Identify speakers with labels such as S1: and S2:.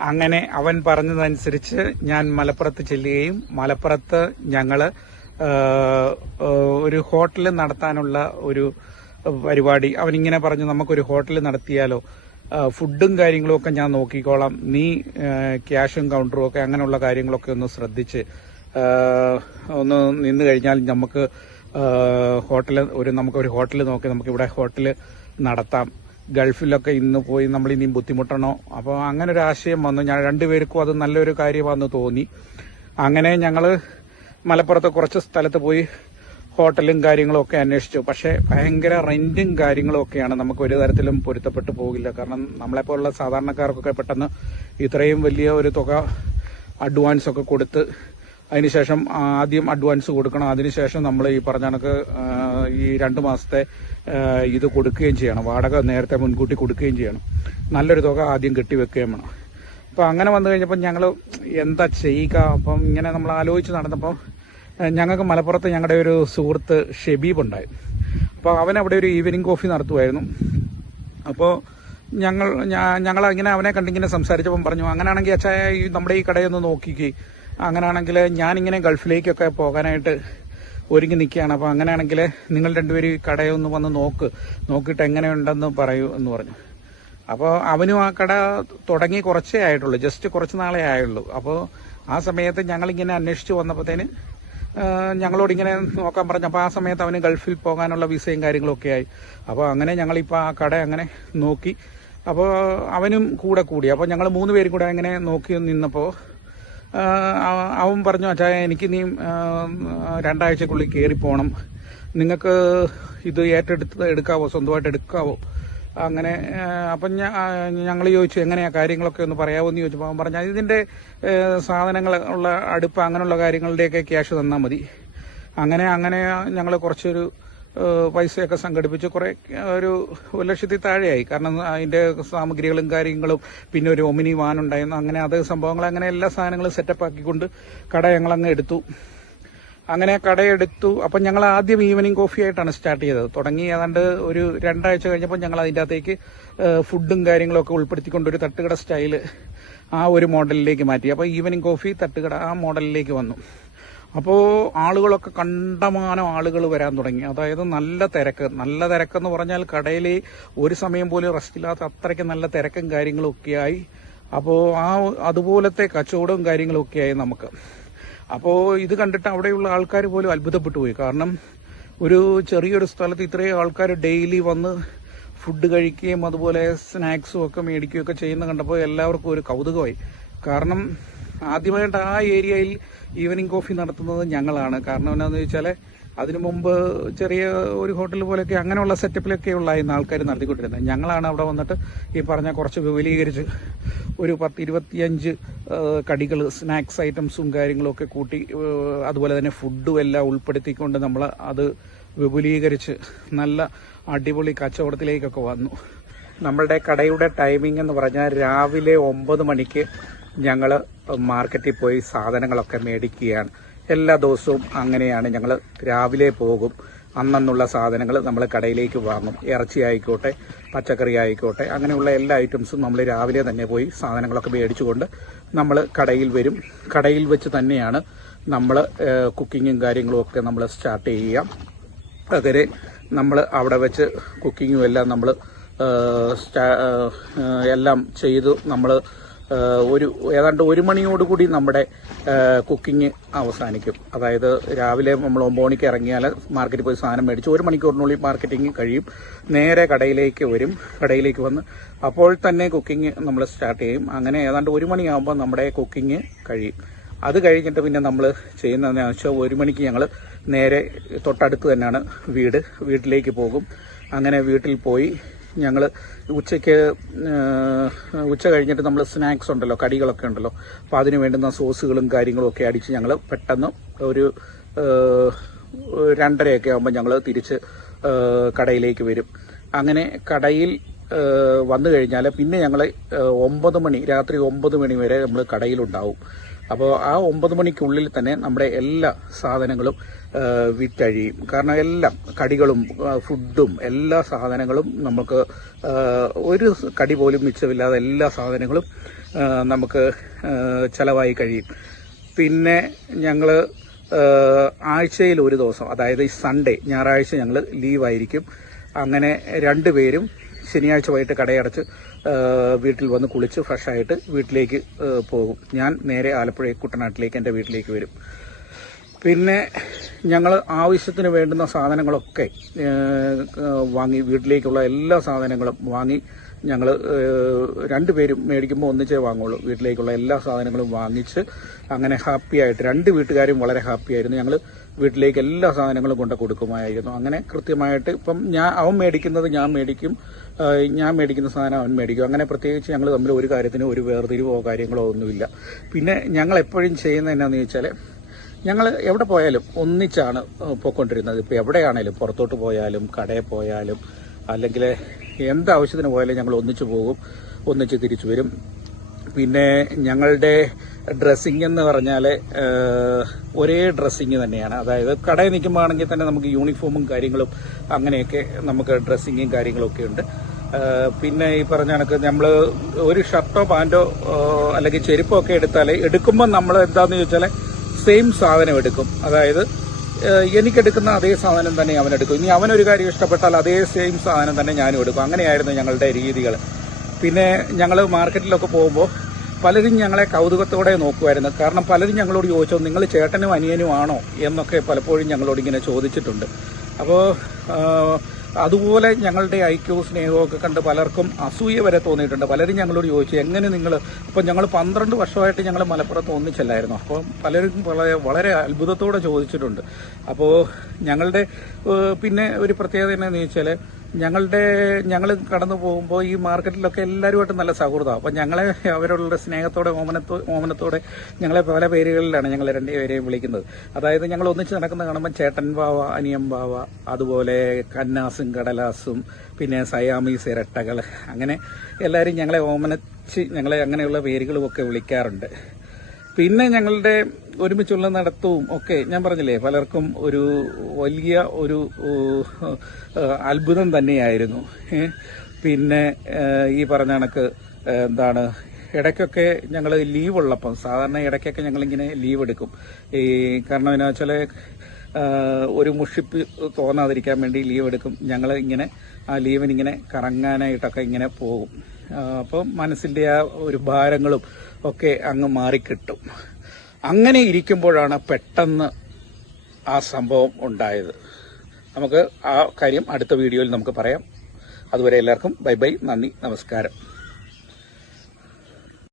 S1: അങ്ങനെ അവൻ പറഞ്ഞതനുസരിച്ച് ഞാൻ മലപ്പുറത്ത് ചെല്ലുകയും മലപ്പുറത്ത് ആ, ഒരു ഹോട്ടൽ നടത്താനുള്ള ഒരു പരിപാടി. അവൻ ഇങ്ങനെ പറഞ്ഞു നമുക്കൊരു ഹോട്ടൽ നടത്തിയാലോ? ഫുഡും കാര്യങ്ങളും ഒക്കെ ഞാൻ നോക്കിക്കോളാം. നീ ക്യാഷും കൗണ്ടറും ഒക്കെ അങ്ങനെയുള്ള കാര്യങ്ങളൊക്കെ ഒന്ന് ശ്രദ്ധിച്ച് ഒന്ന് നിന്ന് കഴിഞ്ഞാൽ നമുക്ക് ഹോട്ടൽ ഒരു നമുക്കൊരു ഹോട്ടൽ നോക്കി നമുക്ക് ഇവിടെ ഹോട്ടൽ നടത്താം. ഗൾഫിലൊക്കെ ഇന്ന് പോയി നമ്മൾ ഇനിയും ബുദ്ധിമുട്ടണോ? അപ്പോൾ അങ്ങനെ ഒരു ആശയം വന്നു. ഞാൻ രണ്ടുപേർക്കും അത് നല്ലൊരു കാര്യമാണെന്ന് തോന്നി. അങ്ങനെ ഞങ്ങൾ മലപ്പുറത്ത് കുറച്ച് സ്ഥലത്ത് പോയി ഹോട്ടലും കാര്യങ്ങളും ഒക്കെ അന്വേഷിച്ചു. പക്ഷേ ഭയങ്കര റെന്റും കാര്യങ്ങളും ഒക്കെയാണ് നമുക്ക് ഒരു തരത്തിലും പൊരുത്തപ്പെട്ടു പോകില്ല. കാരണം നമ്മളെപ്പോലുള്ള സാധാരണക്കാർക്കൊക്കെ പെട്ടെന്ന് ഇത്രയും വലിയ ഒരു തുക അഡ്വാൻസ് ഒക്കെ കൊടുത്ത് അതിനുശേഷം ആദ്യം അഡ്വാൻസ് കൊടുക്കണം. അതിനുശേഷം നമ്മൾ ഈ പറഞ്ഞ കണക്ക് ഈ രണ്ട് മാസത്തെ ഇത് കൊടുക്കുകയും ചെയ്യണം. വാടക നേരത്തെ മുൻകൂട്ടി കൊടുക്കുകയും ചെയ്യണം. നല്ലൊരു തുക ആദ്യം കെട്ടിവെക്കുകയും വേണം. അപ്പോൾ അങ്ങനെ വന്നു കഴിഞ്ഞപ്പോൾ ഞങ്ങൾ എന്താ ചെയ്യുക? അപ്പം ഇങ്ങനെ നമ്മൾ ആലോചിച്ച് നടന്നപ്പോൾ ഞങ്ങൾക്ക് മലപ്പുറത്ത് ഞങ്ങളുടെ ഒരു സുഹൃത്ത് ഷെബീബ് ഉണ്ടായി അപ്പോൾ അവൻ അവിടെ ഒരു ഈവനിങ് കോഫി നടത്തുമായിരുന്നു. അപ്പോൾ ഞങ്ങൾ ഞങ്ങൾ ഇങ്ങനെ അവനെ കണ്ടിങ്ങനെ സംസാരിച്ചപ്പം പറഞ്ഞു അങ്ങനെയാണെങ്കിൽ അച്ഛായ ഈ നമ്മുടെ ഈ കടയൊന്ന് നോക്കിക്കേ. അങ്ങനെയാണെങ്കിൽ ഞാനിങ്ങനെ ഗൾഫിലേക്കൊക്കെ പോകാനായിട്ട് ഒരുങ്ങി നിൽക്കുകയാണ്. അപ്പോൾ അങ്ങനെയാണെങ്കിൽ നിങ്ങൾ രണ്ടുപേരും ഈ കടയൊന്ന് വന്ന് നോക്ക്. നോക്കിയിട്ട് എങ്ങനെയുണ്ടെന്ന് പറയൂ എന്ന് പറഞ്ഞു. അപ്പോൾ അവനും ആ കട തുടങ്ങി കുറച്ചേ ആയിട്ടുള്ളൂ. ജസ്റ്റ് കുറച്ച് നാളേ ആയുള്ളൂ. അപ്പോൾ ആ സമയത്ത് ഞങ്ങളിങ്ങനെ അന്വേഷിച്ച് വന്നപ്പോഴത്തേന് ഞങ്ങളോട് ഇങ്ങനെ നോക്കാൻ പറഞ്ഞു. അപ്പോൾ ആ സമയത്ത് അവന് ഗൾഫിൽ പോകാനുള്ള വിസയും കാര്യങ്ങളൊക്കെ ആയി. അപ്പോൾ അങ്ങനെ ഞങ്ങളിപ്പോൾ ആ കട അങ്ങനെ നോക്കി. അപ്പോൾ അവനും കൂടെ കൂടി. അപ്പോൾ ഞങ്ങൾ മൂന്ന് പേരും കൂടെ അങ്ങനെ നോക്കി നിന്നപ്പോൾ അവൻ പറഞ്ഞു അച്ഛാ എനിക്ക് നീ രണ്ടാഴ്ചക്കുള്ളിൽ കയറിപ്പോണം നിങ്ങൾക്ക് ഇത് ഏറ്റെടുത്ത് എടുക്കാവോ? സ്വന്തമായിട്ട് എടുക്കാവോ? അങ്ങനെ അപ്പം ഞങ്ങൾ ചോദിച്ചു എങ്ങനെയാ? കാര്യങ്ങളൊക്കെ ഒന്ന് പറയാമോ എന്ന് ചോദിച്ചപ്പോൾ അവൻ പറഞ്ഞു ഇതിന്റെ സാധനങ്ങൾ ഉള്ള അടുപ്പ് അങ്ങനെയുള്ള കാര്യങ്ങളുടെയൊക്കെ ക്യാഷ് തന്നാൽ മതി. അങ്ങനെ അങ്ങനെ ഞങ്ങൾ കുറച്ചൊരു പൈസയൊക്കെ സംഘടിപ്പിച്ച് കുറെ ഒരു ഒരു ലക്ഷത്തിൽ താഴെയായി. കാരണം അതിന്റെ സാമഗ്രികളും കാര്യങ്ങളും പിന്നെ ഒരു ഒമിനി വാൻ ഉണ്ടായിരുന്നു. അങ്ങനെ അത് സംഭവങ്ങൾ അങ്ങനെ എല്ലാ സാധനങ്ങളും സെറ്റപ്പ് ആക്കിക്കൊണ്ട് കട ഞങ്ങളങ്ങ് എടുത്തു. അങ്ങനെ കടയെടുത്തു. അപ്പം ഞങ്ങൾ ആദ്യം ഈവനിങ് കോഫി ആയിട്ടാണ് സ്റ്റാർട്ട് ചെയ്തത്. തുടങ്ങി ഏതാണ്ട് ഒരു രണ്ടാഴ്ച കഴിഞ്ഞപ്പോൾ ഞങ്ങൾ അതിന്റെ അകത്തേക്ക് ഫുഡും കാര്യങ്ങളൊക്കെ ഉൾപ്പെടുത്തിക്കൊണ്ട് ഒരു തട്ടുകട സ്റ്റൈൽ ആ ഒരു മോഡലിലേക്ക് മാറ്റി. അപ്പോൾ ഈവനിങ് കോഫി തട്ടുകട ആ മോഡലിലേക്ക് വന്നു. അപ്പോൾ ആളുകളൊക്കെ കണ്ടമാനം ആളുകൾ വരാൻ തുടങ്ങി. അതായത് നല്ല തിരക്ക്. നല്ല തിരക്കെന്ന് പറഞ്ഞാൽ കടയിൽ ഒരു സമയം പോലും റെസ്റ്റ് ഇല്ലാത്ത അത്രയ്ക്ക് നല്ല തിരക്കും കാര്യങ്ങളും ഒക്കെയായി. അപ്പോൾ ആ അതുപോലത്തെ കച്ചവടവും കാര്യങ്ങളും ഒക്കെയായി നമുക്ക്. അപ്പോൾ ഇത് കണ്ടിട്ട് അവിടെയുള്ള ആൾക്കാർ പോലും അത്ഭുതപ്പെട്ടു പോയി. കാരണം ഒരു ചെറിയൊരു സ്ഥലത്ത് ഇത്രയും ആൾക്കാർ ഡെയിലി വന്ന് ഫുഡ് കഴിക്കുകയും അതുപോലെ സ്നാക്സും ഒക്കെ മേടിക്കുകയും ഒക്കെ ചെയ്യുന്ന കണ്ടപ്പോൾ എല്ലാവർക്കും ഒരു കൗതുകമായി. കാരണം ആദ്യമായിട്ട് ആ ഏരിയയിൽ ഈവനിങ് കോഫി നടത്തുന്നത് ഞങ്ങളാണ്. കാരണം എന്താണെന്ന് വെച്ചാൽ അതിനു മുമ്പ് ചെറിയ ഒരു ഹോട്ടൽ പോലെയൊക്കെ അങ്ങനെയുള്ള സെറ്റപ്പിലൊക്കെ ഉള്ളായിരുന്നു ആൾക്കാർ നടത്തിക്കൊണ്ടിരുന്നത്. ഞങ്ങളാണ് അവിടെ വന്നിട്ട് ഈ പറഞ്ഞ കുറച്ച് വിപുലീകരിച്ച് ഒരു പത്ത് ഇരുപത്തിയഞ്ച് കടികൾ സ്നാക്സ് ഐറ്റംസും കാര്യങ്ങളൊക്കെ കൂട്ടി അതുപോലെ തന്നെ ഫുഡും എല്ലാം ഉൾപ്പെടുത്തിക്കൊണ്ട് നമ്മൾ അത് വിപുലീകരിച്ച് നല്ല അടിപൊളി കച്ചവടത്തിലേക്കൊക്കെ വന്നു. നമ്മളുടെ കടയുടെ ടൈമിംഗ് എന്ന് പറഞ്ഞാൽ രാവിലെ ഒമ്പത് മണിക്ക് ഞങ്ങൾ മാർക്കറ്റിൽ പോയി സാധനങ്ങളൊക്കെ മേടിക്കുകയാണ്. എല്ലാ ദിവസവും അങ്ങനെയാണ് ഞങ്ങൾ രാവിലെ പോകും. അന്നന്നുള്ള സാധനങ്ങൾ നമ്മൾ കടയിലേക്ക് വാങ്ങും. ഇറച്ചി ആയിക്കോട്ടെ പച്ചക്കറി ആയിക്കോട്ടെ അങ്ങനെയുള്ള എല്ലാ ഐറ്റംസും നമ്മൾ രാവിലെ തന്നെ പോയി സാധനങ്ങളൊക്കെ മേടിച്ചുകൊണ്ട് നമ്മൾ കടയിൽ വരും. കടയിൽ വെച്ച് തന്നെയാണ് നമ്മൾ കുക്കിങ്ങും കാര്യങ്ങളും ഒക്കെ നമ്മൾ സ്റ്റാർട്ട് ചെയ്യുക. അതുവരെ നമ്മൾ അവിടെ വെച്ച് കുക്കിങ്ങും എല്ലാം നമ്മൾ എല്ലാം ചെയ്തു നമ്മൾ ഒരു ഏതാണ്ട് ഒരു മണിയോടുകൂടി നമ്മുടെ കുക്കിംഗ് അവസാനിക്കും. അതായത് രാവിലെ നമ്മൾ ഒമ്പത് മണിക്ക് ഇറങ്ങിയാൽ മാർക്കറ്റിൽ പോയി സാധനം മേടിച്ച് ഒരു മണിക്കൂറിനുള്ളിൽ മാർക്കറ്റിംഗ് കഴിയും. നേരെ കടയിലേക്ക് വരും. കടയിലേക്ക് വന്ന് അപ്പോൾ തന്നെ കുക്കിംഗ് നമ്മൾ സ്റ്റാർട്ട് ചെയ്യും. അങ്ങനെ ഏതാണ്ട് ഒരു മണിയാകുമ്പോൾ നമ്മുടെ കുക്കിംഗ് കഴിയും. അത് കഴിഞ്ഞിട്ട് പിന്നെ നമ്മൾ ചെയ്യുന്നതെന്ന് വെച്ചാൽ ഒരു മണിക്ക് ഞങ്ങൾ നേരെ തൊട്ടടുത്ത് തന്നെയാണ് വീട്. വീട്ടിലേക്ക് പോകും. അങ്ങനെ വീട്ടിൽ പോയി ഞങ്ങൾ ഉച്ചയ്ക്ക് ഉച്ച കഴിഞ്ഞിട്ട് നമ്മൾ സ്നാക്സ് ഉണ്ടല്ലോ കടികളൊക്കെ ഉണ്ടല്ലോ. അപ്പോൾ അതിന് വേണ്ടുന്ന സോസുകളും കാര്യങ്ങളും ഒക്കെ അടിച്ച് ഞങ്ങൾ പെട്ടെന്ന് ഒരു രണ്ടരയൊക്കെ ആകുമ്പോൾ ഞങ്ങൾ തിരിച്ച് കടയിലേക്ക് വരും. അങ്ങനെ കടയിൽ വന്നു കഴിഞ്ഞാൽ പിന്നെ ഞങ്ങൾ ഒമ്പത് മണി രാത്രി ഒമ്പത് മണി വരെ നമ്മൾ കടയിലുണ്ടാവും. അപ്പോൾ ആ ഒമ്പത് മണിക്കുള്ളിൽ തന്നെ നമ്മുടെ എല്ലാ സാധനങ്ങളും വിറ്റഴിയും. കാരണം എല്ലാം കടികളും ഫുഡും എല്ലാ സാധനങ്ങളും നമുക്ക് ഒരു കടി പോലും മിച്ചമില്ലാതെ എല്ലാ സാധനങ്ങളും നമുക്ക് ചിലവായി കഴിയും. പിന്നെ ഞങ്ങൾ ആഴ്ചയിൽ ഒരു ദിവസം അതായത് ഈ സൺഡേ ഞായറാഴ്ച ഞങ്ങൾ ലീവായിരിക്കും അങ്ങനെ രണ്ടുപേരും ശനിയാഴ്ച വൈകിട്ട് കടയടച്ച് വീട്ടിൽ വന്ന് കുളിച്ച് ഫ്രഷായിട്ട് വീട്ടിലേക്ക് പോകും. ഞാൻ നേരെ ആലപ്പുഴ കുട്ടനാട്ടിലേക്ക് എന്റെ വീട്ടിലേക്ക് വരും. പിന്നെ ഞങ്ങൾ ആവശ്യത്തിന് വേണ്ടുന്ന സാധനങ്ങളൊക്കെ വാങ്ങി വീട്ടിലേക്കുള്ള എല്ലാ സാധനങ്ങളും വാങ്ങി ഞങ്ങൾ രണ്ടുപേരും മേടിക്കുമ്പോൾ ഒന്നിച്ചേ വാങ്ങുള്ളൂ. വീട്ടിലേക്കുള്ള എല്ലാ സാധനങ്ങളും വാങ്ങിച്ച് അങ്ങനെ ഹാപ്പിയായിട്ട് രണ്ട് വീട്ടുകാരും വളരെ ഹാപ്പിയായിരുന്നു ഞങ്ങൾ വീട്ടിലേക്ക് എല്ലാ സാധനങ്ങളും കൊണ്ട് കൊടുക്കുമായിരുന്നു. അങ്ങനെ കൃത്യമായിട്ട് ഇപ്പം ഞാൻ അവൻ മേടിക്കുന്നത് ഞാൻ മേടിക്കും ഞാൻ മേടിക്കുന്ന സാധനം അവൻ മേടിക്കും. അങ്ങനെ പ്രത്യേകിച്ച് ഞങ്ങൾ തമ്മിൽ ഒരു കാര്യത്തിനും ഒരു വേർതിരിവോ കാര്യങ്ങളോ ഒന്നുമില്ല. പിന്നെ ഞങ്ങൾ എപ്പോഴും ചെയ്യുന്നത് എന്നാന്ന് ചോദിച്ചാൽ ഞങ്ങൾ എവിടെ പോയാലും ഒന്നിച്ചാണ് പോയിക്കൊണ്ടിരുന്നത്. ഇപ്പോൾ എവിടെയാണേലും പുറത്തോട്ട് പോയാലും കടയിൽ പോയാലും അല്ലെങ്കിൽ എന്ത് ആവശ്യത്തിന് പോയാലും ഞങ്ങൾ ഒന്നിച്ചു പോകും ഒന്നിച്ച് തിരിച്ചു വരും. പിന്നെ ഞങ്ങളുടെ ഡ്രസ്സിങ് എന്ന് പറഞ്ഞാൽ ഒരേ ഡ്രസ്സിങ് തന്നെയാണ്. അതായത് കടയിൽ നിൽക്കുമ്പോൾ ആണെങ്കിൽ തന്നെ നമുക്ക് യൂണിഫോമും കാര്യങ്ങളും അങ്ങനെയൊക്കെ നമുക്ക് ഡ്രസ്സിങ്ങും കാര്യങ്ങളൊക്കെ ഉണ്ട്. പിന്നെ ഈ പറഞ്ഞ കണക്ക് നമ്മൾ ഒരു ഷർട്ടോ പാന്റോ അല്ലെങ്കിൽ ചെരുപ്പോ ഒക്കെ എടുത്താൽ എടുക്കുമ്പോൾ നമ്മൾ എന്താന്ന് ചോദിച്ചാൽ സെയിം സാധനം എടുക്കും. അതായത് എനിക്കെടുക്കുന്ന അതേ സാധനം തന്നെ അവൻ എടുക്കും. ഇനി അവനൊരു കാര്യം ഇഷ്ടപ്പെട്ടാൽ അതേ സെയിം സാധനം തന്നെ ഞാനും എടുക്കും. അങ്ങനെയായിരുന്നു ഞങ്ങളുടെ രീതികൾ പിന്നെ ഞങ്ങൾ മാർക്കറ്റിലൊക്കെ പോകുമ്പോൾ പലരും ഞങ്ങളെ കൗതുകത്തോടെ നോക്കുമായിരുന്നു കാരണം പലരും ഞങ്ങളോട് ചോദിച്ചോ നിങ്ങൾ ചേട്ടനും അനിയനും ആണോ? എന്നൊക്കെ പലപ്പോഴും ഞങ്ങളോട് ഇങ്ങനെ ചോദിച്ചിട്ടുണ്ട്. അപ്പോൾ അതുപോലെ ഞങ്ങളുടെ ഐക്യവും സ്നേഹവും ഒക്കെ കണ്ട് പലർക്കും അസൂയ വരെ തോന്നിയിട്ടുണ്ട്. പലരും ഞങ്ങളോട് ചോദിച്ചു എങ്ങനെ നിങ്ങൾ? അപ്പം ഞങ്ങൾ പന്ത്രണ്ട് വർഷമായിട്ട് ഞങ്ങൾ മലപ്പുറത്ത് ഒന്നിച്ചല്ലായിരുന്നു അപ്പോൾ പലരും വളരെ വളരെ അത്ഭുതത്തോടെ ചോദിച്ചിട്ടുണ്ട്. അപ്പോൾ ഞങ്ങളുടെ പിന്നെ ഒരു പ്രത്യേകത എന്നാന്ന് ചോദിച്ചാൽ ഞങ്ങളുടെ ഞങ്ങൾ കടന്നു പോകുമ്പോൾ ഈ മാർക്കറ്റിലൊക്കെ എല്ലാവരുമായിട്ട് നല്ല സൗഹൃദമാണ് അപ്പോൾ ഞങ്ങളെ അവരോടുള്ള സ്നേഹത്തോടെ ഓമനത്തോ ഓമനത്തോടെ ഞങ്ങളെ പല പേരുകളിലാണ് ഞങ്ങൾ രണ്ട് പേരെയും വിളിക്കുന്നത്. അതായത് ഞങ്ങൾ ഒന്നിച്ച് നടക്കുന്ന കാണുമ്പോൾ ചേട്ടൻ ബാവ അനിയം ബാവ അതുപോലെ കന്നാസും കടലാസും പിന്നെ സയാമീസ് ഇരട്ടകൾ അങ്ങനെ എല്ലാവരും ഞങ്ങളെ ഓമനച്ച് ഞങ്ങളെ അങ്ങനെയുള്ള പേരുകളുമൊക്കെ വിളിക്കാറുണ്ട്. പിന്നെ ഞങ്ങളുടെ ഒരുമിച്ചുള്ള നടത്തവും ഒക്കെ ഞാൻ പറഞ്ഞില്ലേ പലർക്കും ഒരു വലിയ ഒരു അത്ഭുതം തന്നെയായിരുന്നു. പിന്നെ ഈ പറഞ്ഞ കണക്ക് എന്താണ് ഇടയ്ക്കൊക്കെ ഞങ്ങൾ ലീവ് ഉള്ളപ്പം സാധാരണ ഇടയ്ക്കൊക്കെ ഞങ്ങളിങ്ങനെ ലീവ് എടുക്കും. ഈ കാരണം എന്നാ വെച്ചാൽ ഒരു മുഷിപ്പ് തോന്നാതിരിക്കാൻ വേണ്ടി ലീവ് എടുക്കും. ഞങ്ങൾ ഇങ്ങനെ ആ ലീവിനിങ്ങനെ കറങ്ങാനായിട്ടൊക്കെ ഇങ്ങനെ പോകും. അപ്പം മനസ്സിന്റെ ആ ഒരു ഭാരങ്ങളും ഒക്കെ അങ്ങ് മാറിക്കിട്ടും. അങ്ങനെ ഇരിക്കുമ്പോഴാണ് പെട്ടെന്ന് ആ സംഭവം ഉണ്ടായത്. നമുക്ക് ആ കാര്യം അടുത്ത വീഡിയോയിൽ നമുക്ക് പറയാം. അതുവരെ എല്ലാവർക്കും ബൈ ബൈ നന്ദി നമസ്കാരം.